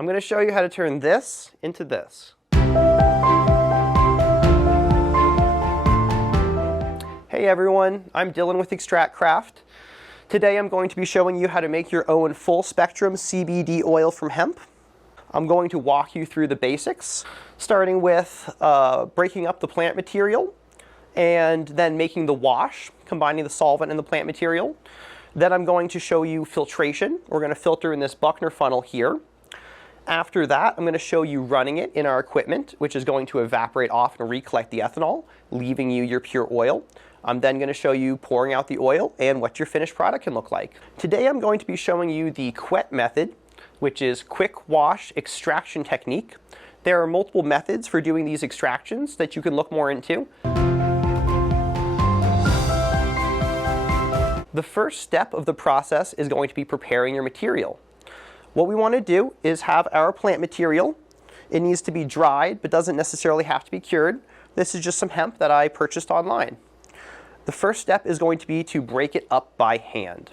I'm going to show you how to turn this into this. Hey everyone, I'm Dylan with ExtractCraft. Today I'm going to be showing you how to make your own full spectrum CBD oil from hemp. I'm going to walk you through the basics, starting with breaking up the plant material and then making the wash, combining the solvent and the plant material. Then I'm going to show you filtration. We're going to filter in this Buchner funnel here. After that, I'm going to show you running it in our equipment, which is going to evaporate off and recollect the ethanol, leaving you your pure oil. I'm then going to show you pouring out the oil and what your finished product can look like. Today I'm going to be showing you the QUET method, which is quick wash extraction technique. There are multiple methods for doing these extractions that you can look more into. The first step of the process is going to be preparing your material. What we want to do is have our plant material. It needs to be dried, but doesn't necessarily have to be cured. This is just some hemp that I purchased online. The first step is going to be to break it up by hand.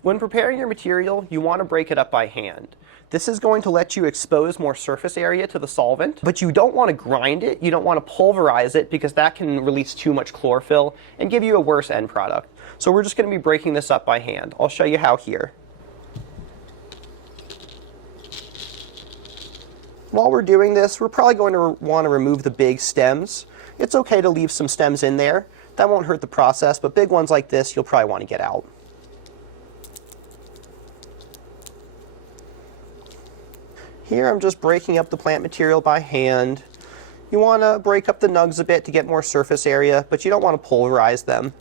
When preparing your material, you want to break it up by hand. This is going to let you expose more surface area to the solvent, but you don't want to grind it, you don't want to pulverize it because that can release too much chlorophyll and give you a worse end product. So we're just going to be breaking this up by hand. I'll show you how here. While we're doing this, we're probably going to want to remove the big stems. It's okay to leave some stems in there. That won't hurt the process, but big ones like this, you'll probably want to get out. Here I'm just breaking up the plant material by hand. You want to break up the nugs a bit to get more surface area, but you don't want to pulverize them.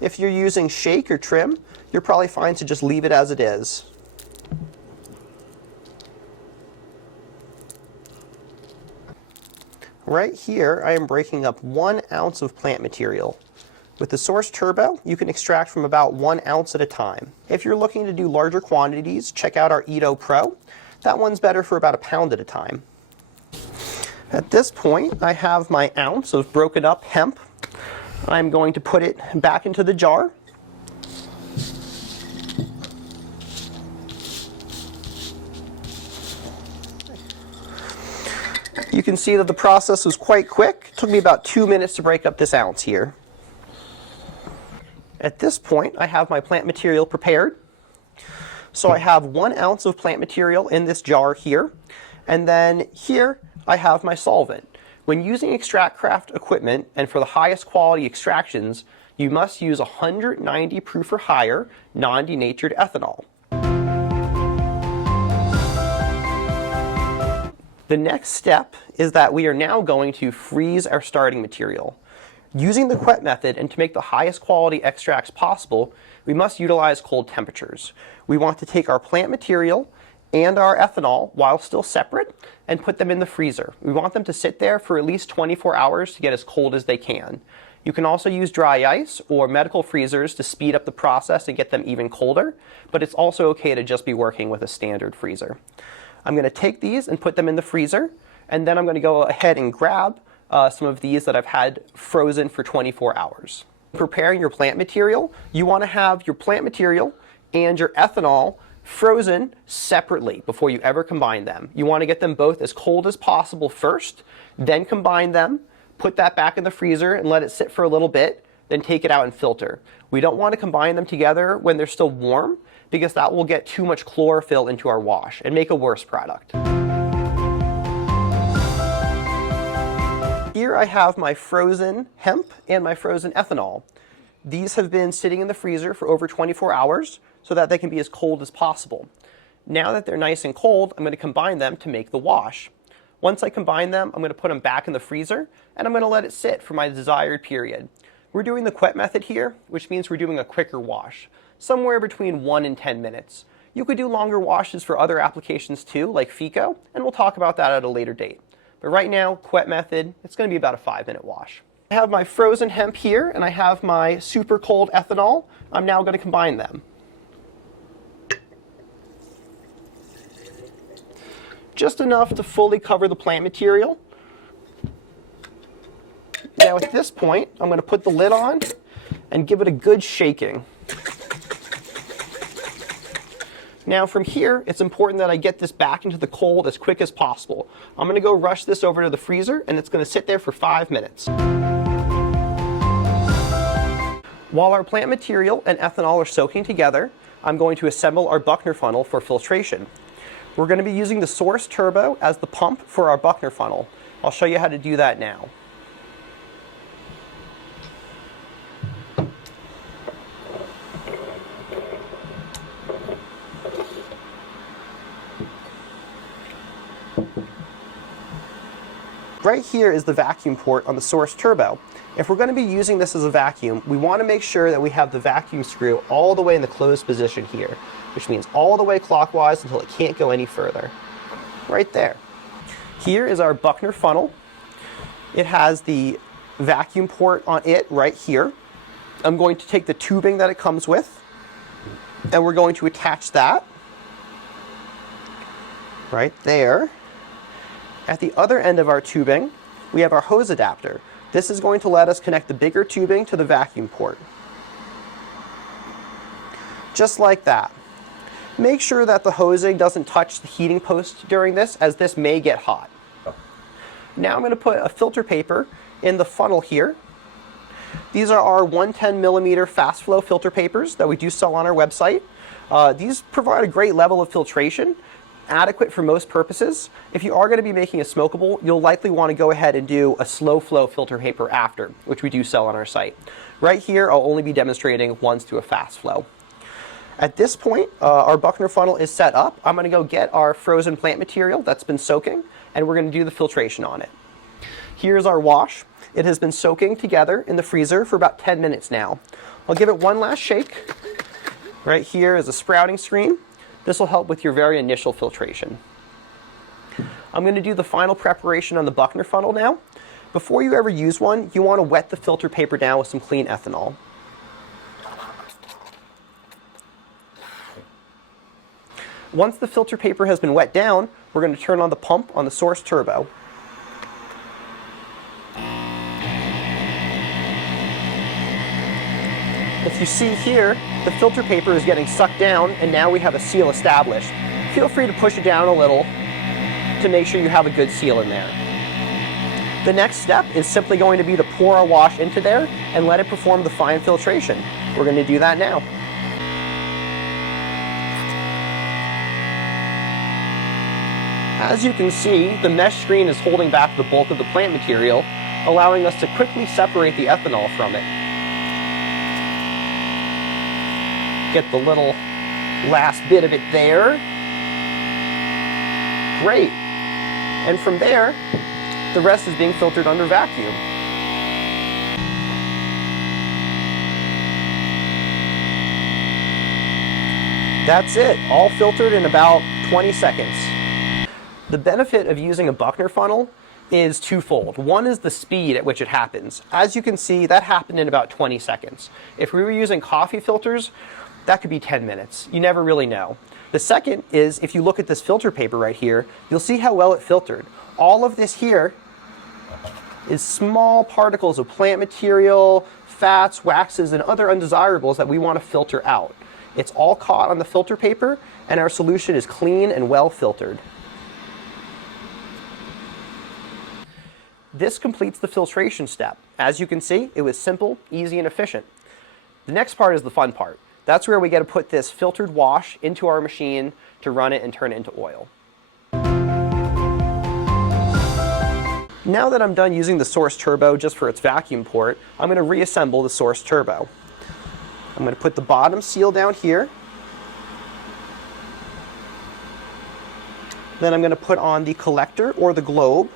If you're using shake or trim, you're probably fine to just leave it as it is. Right here, I am breaking up 1 ounce of plant material. With the Source Turbo, you can extract from about 1 ounce at a time. If you're looking to do larger quantities, check out our Edo Pro. That one's better for about 1 pound at a time. At this point, I have my ounce of broken up hemp. I'm going to put it back into the jar. You can see that the process was quite quick. It took me about 2 minutes to break up this ounce here. At this point, I have my plant material prepared. So I have 1 ounce of plant material in this jar here. And then here, I have my solvent. When using ExtractCraft equipment, and for the highest quality extractions, you must use 190 proof or higher non-denatured ethanol. The next step is that we are now going to freeze our starting material. Using the QUET method and to make the highest quality extracts possible, we must utilize cold temperatures. We want to take our plant material and our ethanol, while still separate, and put them in the freezer. We want them to sit there for at least 24 hours to get as cold as they can. You can also use dry ice or medical freezers to speed up the process and get them even colder, but it's also okay to just be working with a standard freezer. I'm going to take these and put them in the freezer, and then I'm going to go ahead and grab some of these that I've had frozen for 24 hours. Preparing your plant material, you want to have your plant material and your ethanol frozen separately before you ever combine them. You want to get them both as cold as possible first, then combine them, put that back in the freezer and let it sit for a little bit, then take it out and filter. We don't want to combine them together when they're still warm, because that will get too much chlorophyll into our wash and make a worse product. Here I have my frozen hemp and my frozen ethanol. These have been sitting in the freezer for over 24 hours so that they can be as cold as possible. Now that they're nice and cold, I'm going to combine them to make the wash. Once I combine them, I'm going to put them back in the freezer and I'm going to let it sit for my desired period. We're doing the QUET method here, which means we're doing a quicker wash, somewhere between 1 and 10 minutes. You could do longer washes for other applications too, like FICO, and we'll talk about that at a later date. But right now, QUET method, it's going to be about a 5-minute wash. I have my frozen hemp here, and I have my super cold ethanol. I'm now going to combine them. Just enough to fully cover the plant material. Now at this point, I'm going to put the lid on and give it a good shaking. Now from here, it's important that I get this back into the cold as quick as possible. I'm going to go rush this over to the freezer, and it's going to sit there for 5 minutes. While our plant material and ethanol are soaking together, I'm going to assemble our Buchner funnel for filtration. We're going to be using the source turbo as the pump for our Buchner funnel. I'll show you how to do that now. Right here is the vacuum port on the source turbo. If we're going to be using this as a vacuum, we want to make sure that we have the vacuum screw all the way in the closed position here, which means all the way clockwise until it can't go any further. Right there. Here is our Buchner funnel. It has the vacuum port on it right here. I'm going to take the tubing that it comes with, and we're going to attach that right there. At the other end of our tubing, we have our hose adapter. This is going to let us connect the bigger tubing to the vacuum port. Just like that. Make sure that the hosing doesn't touch the heating post during this, as this may get hot. Now I'm going to put a filter paper in the funnel here. These are our 110 millimeter fast flow filter papers that we do sell on our website. These provide a great level of filtration, adequate for most purposes. If you are going to be making a smokable, you'll likely want to go ahead and do a slow flow filter paper after, which we do sell on our site. Right here, I'll only be demonstrating ones to a fast flow. At this point, our Buchner funnel is set up. I'm going to go get our frozen plant material that's been soaking, and we're going to do the filtration on it. Here's our wash. It has been soaking together in the freezer for about 10 minutes now. I'll give it one last shake. Right here is a sprouting screen. This will help with your very initial filtration. I'm going to do the final preparation on the Buchner funnel now. Before you ever use one, you want to wet the filter paper down with some clean ethanol. Once the filter paper has been wet down, we're going to turn on the pump on the source turbo. If you see here, the filter paper is getting sucked down, and now we have a seal established. Feel free to push it down a little to make sure you have a good seal in there. The next step is simply going to be to pour our wash into there and let it perform the fine filtration. We're going to do that now. As you can see, the mesh screen is holding back the bulk of the plant material, allowing us to quickly separate the ethanol from it. Get the little last bit of it there. Great. And from there, the rest is being filtered under vacuum. That's it, all filtered in about 20 seconds. The benefit of using a Buchner funnel is twofold. One is the speed at which it happens. As you can see, that happened in about 20 seconds. If we were using coffee filters, that could be 10 minutes. You never really know. The second is, if you look at this filter paper right here, you'll see how well it filtered. All of this here is small particles of plant material, fats, waxes, and other undesirables that we want to filter out. It's all caught on the filter paper, and our solution is clean and well filtered. This completes the filtration step. As you can see, it was simple, easy, and efficient. The next part is the fun part. That's where we get to put this filtered wash into our machine to run it and turn it into oil. Now that I'm done using the source turbo just for its vacuum port, I'm going to reassemble the source turbo. I'm going to put the bottom seal down here. Then I'm going to put on the collector or the globe.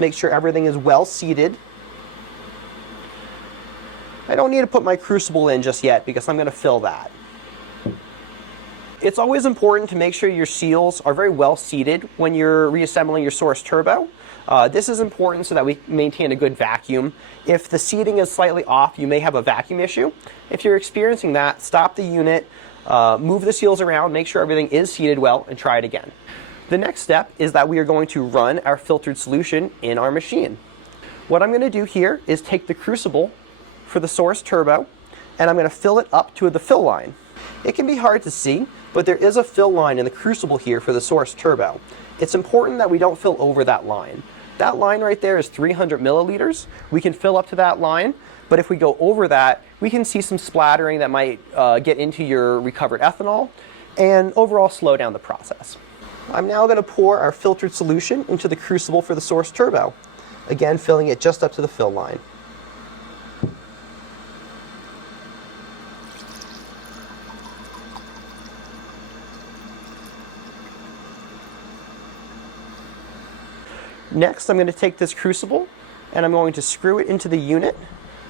Make sure everything is well seated. I don't need to put my crucible in just yet because I'm going to fill that. It's always important to make sure your seals are very well seated when you're reassembling your source turbo. This is important so that we maintain a good vacuum. If the seating is slightly off, you may have a vacuum issue. If you're experiencing that, stop the unit, move the seals around, make sure everything is seated well, and try it again. The next step is that we are going to run our filtered solution in our machine. What I'm going to do here is take the crucible for the source turbo, and I'm going to fill it up to the fill line. It can be hard to see, but there is a fill line in the crucible here for the source turbo. It's important that we don't fill over that line. That line right there is 300 milliliters. We can fill up to that line, but if we go over that, we can see some splattering that might get into your recovered ethanol and overall slow down the process. I'm now going to pour our filtered solution into the crucible for the source turbo, again filling it just up to the fill line. Next, I'm going to take this crucible and I'm going to screw it into the unit,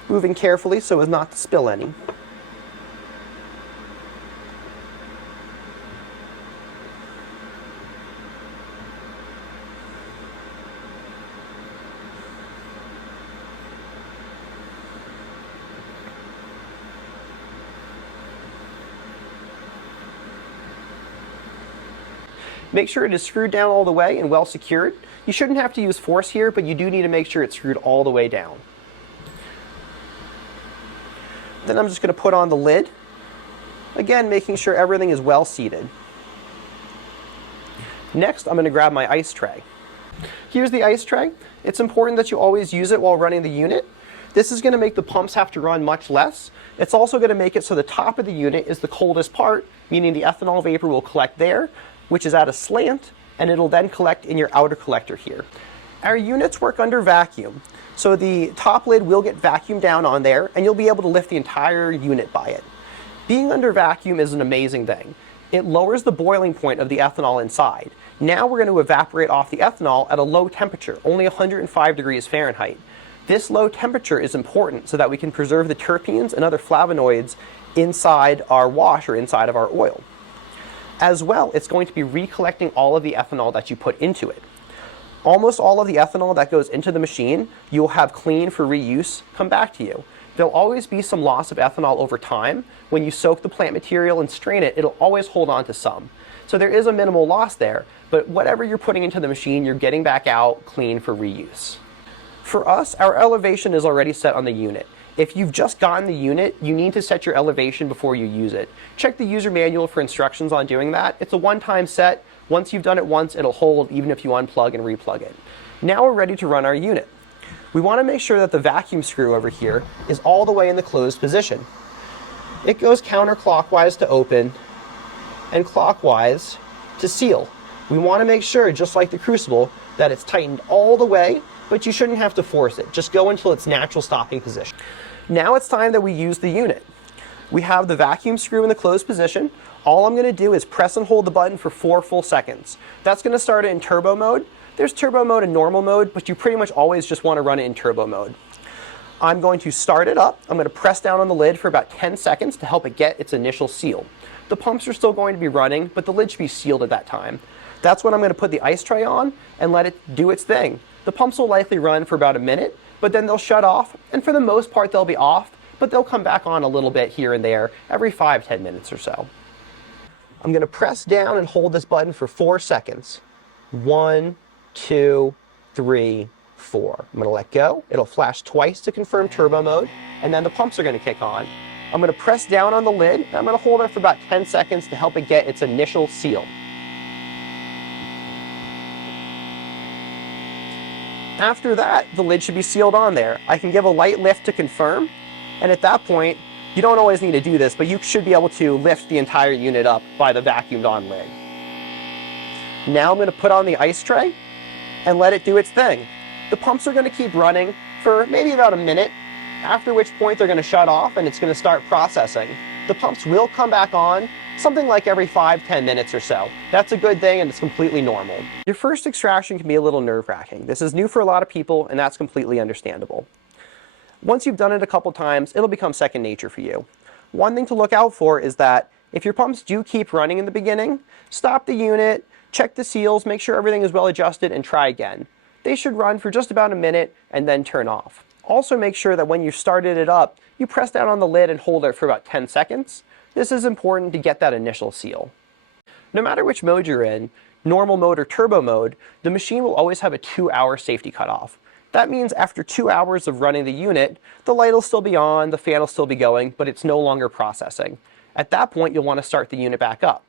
moving carefully so as not to spill any. Make sure it is screwed down all the way and well secured. You shouldn't have to use force here, but you do need to make sure it's screwed all the way down. Then I'm just going to put on the lid, again making sure everything is well seated. Next, I'm going to grab my ice tray. Here's the ice tray. It's important that you always use it while running the unit. This is going to make the pumps have to run much less. It's also going to make it so the top of the unit is the coldest part, meaning the ethanol vapor will collect there, which is at a slant, and it'll then collect in your outer collector here. Our units work under vacuum, so the top lid will get vacuumed down on there, and you'll be able to lift the entire unit by it. Being under vacuum is an amazing thing. It lowers the boiling point of the ethanol inside. Now we're going to evaporate off the ethanol at a low temperature, only 105 degrees Fahrenheit. This low temperature is important so that we can preserve the terpenes and other flavonoids inside our wash or inside of our oil. As well, it's going to be recollecting all of the ethanol that you put into it. Almost all of the ethanol that goes into the machine, you'll have clean for reuse come back to you. There'll always be some loss of ethanol over time. When you soak the plant material and strain it, it'll always hold on to some. So there is a minimal loss there, but whatever you're putting into the machine, you're getting back out clean for reuse. For us, our elevation is already set on the unit. If you've just gotten the unit, you need to set your elevation before you use it. Check the user manual for instructions on doing that. It's a one-time set. Once you've done it once, it'll hold even if you unplug and replug it. Now we're ready to run our unit. We want to make sure that the vacuum screw over here is all the way in the closed position. It goes counterclockwise to open and clockwise to seal. We want to make sure, just like the crucible, that it's tightened all the way, but you shouldn't have to force it. Just go until its natural stopping position. Now it's time that we use the unit. We have the vacuum screw in the closed position. All I'm going to do is press and hold the button for 4 full seconds. That's going to start it in turbo mode. There's turbo mode and normal mode, but you pretty much always just want to run it in turbo mode. I'm going to start it up. I'm going to press down on the lid for about 10 seconds to help it get its initial seal. The pumps are still going to be running, but the lid should be sealed at that time. That's when I'm going to put the ice tray on and let it do its thing. The pumps will likely run for about a minute, but then they'll shut off, and for the most part they'll be off, but they'll come back on a little bit here and there every 5-10 minutes or so. I'm going to press down and hold this button for 4 seconds. 1, 2, 3, 4. I'm going to let go. It'll flash twice to confirm turbo mode, and then the pumps are going to kick on. I'm going to press down on the lid, and I'm going to hold it for about 10 seconds to help it get its initial seal. After that, the lid should be sealed on there. I can give a light lift to confirm, and at that point, you don't always need to do this, but you should be able to lift the entire unit up by the vacuumed on lid. Now I'm going to put on the ice tray and let it do its thing. The pumps are going to keep running for maybe about a minute, after which point they're going to shut off and it's going to start processing. The pumps will come back on something like every 5-10 minutes or so. That's a good thing and it's completely normal. Your first extraction can be a little nerve-wracking. This is new for a lot of people and that's completely understandable. Once you've done it a couple times, it'll become second nature for you. One thing to look out for is that if your pumps do keep running in the beginning, stop the unit, check the seals, make sure everything is well adjusted, and try again. They should run for just about a minute and then turn off. Also make sure that when you started it up, you press down on the lid and hold it for about 10 seconds. This is important to get that initial seal. No matter which mode you're in, normal mode or turbo mode, the machine will always have a 2-hour safety cutoff. That means after 2 hours of running the unit, the light will still be on, the fan will still be going, but it's no longer processing. At that point, you'll want to start the unit back up.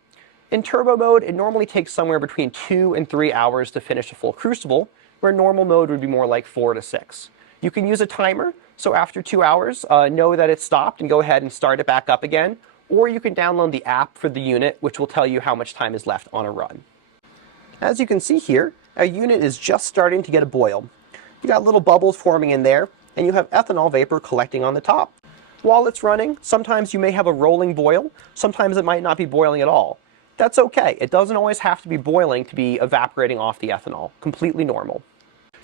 In turbo mode, it normally takes somewhere between 2 and 3 hours to finish a full crucible, where normal mode would be more like 4 to 6. You can use a timer, so after 2 hours, know that it's stopped and go ahead and start it back up again, or you can download the app for the unit, which will tell you how much time is left on a run. As you can see here, our unit is just starting to get a boil. You got little bubbles forming in there, and you have ethanol vapor collecting on the top. While it's running, sometimes you may have a rolling boil, sometimes it might not be boiling at all. That's okay. It doesn't always have to be boiling to be evaporating off the ethanol. Completely normal.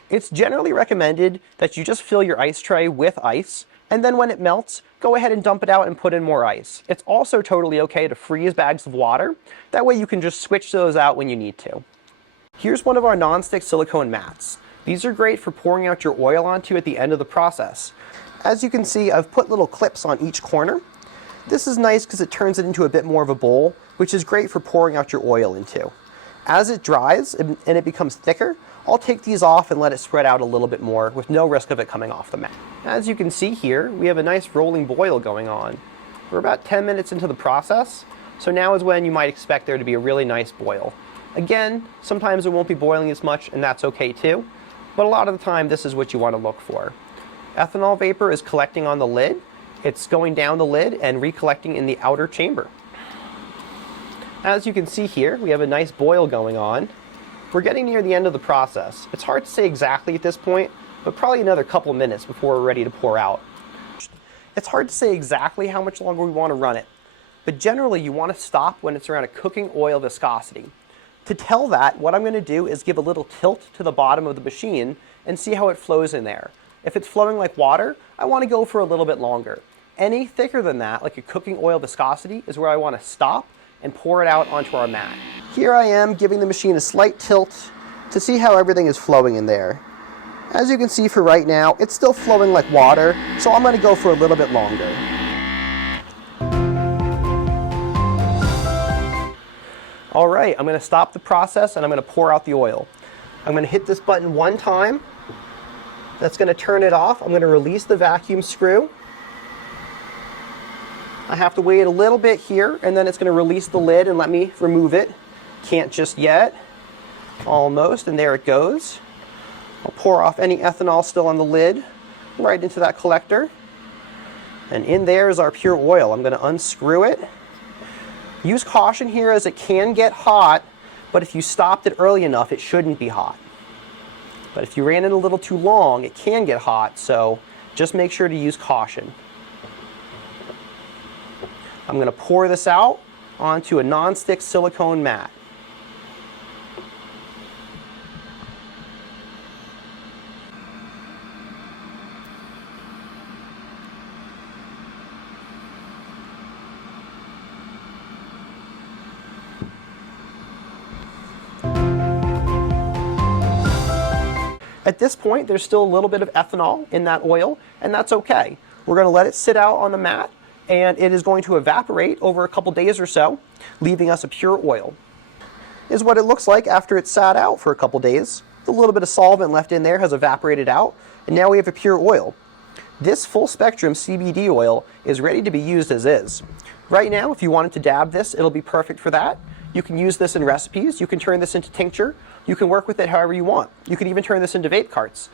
It's generally recommended that you just fill your ice tray with ice, and then when it melts, go ahead and dump it out and put in more ice. It's also totally okay to freeze bags of water. That way you can just switch those out when you need to. Here's one of our non-stick silicone mats. These are great for pouring out your oil onto at the end of the process. As you can see, I've put little clips on each corner. This is nice because it turns it into a bit more of a bowl, which is great for pouring out your oil into. As it dries and it becomes thicker, I'll take these off and let it spread out a little bit more with no risk of it coming off the mat. As you can see here, we have a nice rolling boil going on. We're about 10 minutes into the process, so now is when you might expect there to be a really nice boil. Again, sometimes it won't be boiling as much, and that's okay too, but a lot of the time this is what you want to look for. Ethanol vapor is collecting on the lid. It's going down the lid and recollecting in the outer chamber. As you can see here, we have a nice boil going on. We're getting near the end of the process. It's hard to say exactly at this point, but probably another couple minutes before we're ready to pour out. It's hard to say exactly how much longer we want to run it, but generally you want to stop when it's around a cooking oil viscosity. To tell that, what I'm going to do is give a little tilt to the bottom of the machine and see how it flows in there. If it's flowing like water, I want to go for a little bit longer. Any thicker than that, like a cooking oil viscosity, is where I want to stop and pour it out onto our mat. Here I am giving the machine a slight tilt to see how everything is flowing in there. As you can see for right now, it's still flowing like water, so I'm going to go for a little bit longer. All right, I'm going to stop the process and I'm going to pour out the oil. I'm going to hit this button one time. That's going to turn it off. I'm going to release the vacuum screw. I have to wait a little bit here, and then it's going to release the lid and let me remove it. Can't just yet. Almost, and there it goes. I'll pour off any ethanol still on the lid right into that collector. And in there is our pure oil. I'm going to unscrew it. Use caution here as it can get hot, but if you stopped it early enough, it shouldn't be hot. But if you ran it a little too long, it can get hot, so just make sure to use caution. I'm going to pour this out onto a non-stick silicone mat. At this point, there's still a little bit of ethanol in that oil, and that's okay. We're going to let it sit out on the mat, and it is going to evaporate over a couple days or so, leaving us a pure oil. This is what it looks like after it's sat out for a couple days. A little bit of solvent left in there has evaporated out, and now we have a pure oil. This full spectrum CBD oil is ready to be used as is. Right now, if you wanted to dab this, it'll be perfect for that. You can use this in recipes. You can turn this into tincture. You can work with it however you want. You can even turn this into vape carts.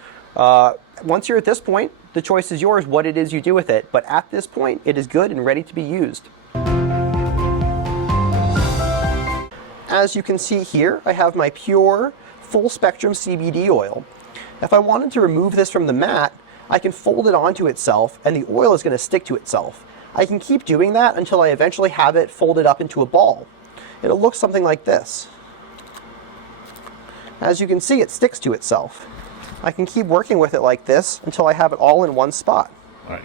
Once you're at this point, the choice is yours what it is you do with it. But at this point, it is good and ready to be used. As you can see here, I have my pure full spectrum CBD oil. If I wanted to remove this from the mat, I can fold it onto itself and the oil is going to stick to itself. I can keep doing that until I eventually have it folded up into a ball. It'll look something like this. As you can see, it sticks to itself. I can keep working with it like this until I have it all in one spot. Right.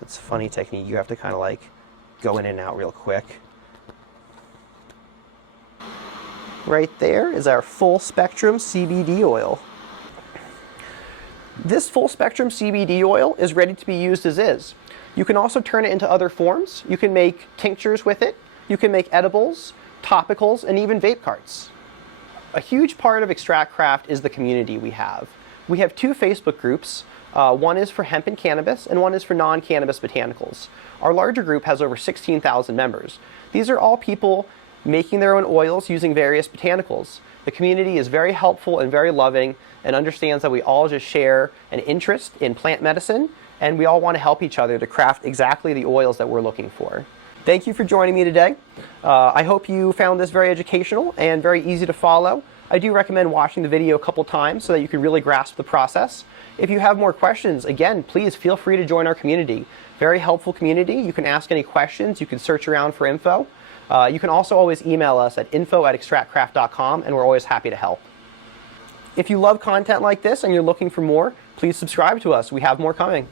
It's a funny technique. You have to kind of like go in and out real quick. Right there is our full spectrum CBD oil. This full spectrum CBD oil is ready to be used as is. You can also turn it into other forms. You can make tinctures with it. You can make edibles, topicals, and even vape carts. A huge part of ExtractCraft is the community we have. We have 2 Facebook groups. One is for hemp and cannabis, and one is for non-cannabis botanicals. Our larger group has over 16,000 members. These are all people making their own oils using various botanicals. The community is very helpful and very loving and understands that we all just share an interest in plant medicine, and we all want to help each other to craft exactly the oils that we're looking for. Thank you for joining me today. I hope you found this very educational and very easy to follow. I do recommend watching the video a couple times so that you can really grasp the process. If you have more questions, again, please feel free to join our community. Very helpful community. You can ask any questions. You can search around for info. You can also always email us at info@extractcraft.com, and we're always happy to help. If you love content like this and you're looking for more, please subscribe to us. We have more coming.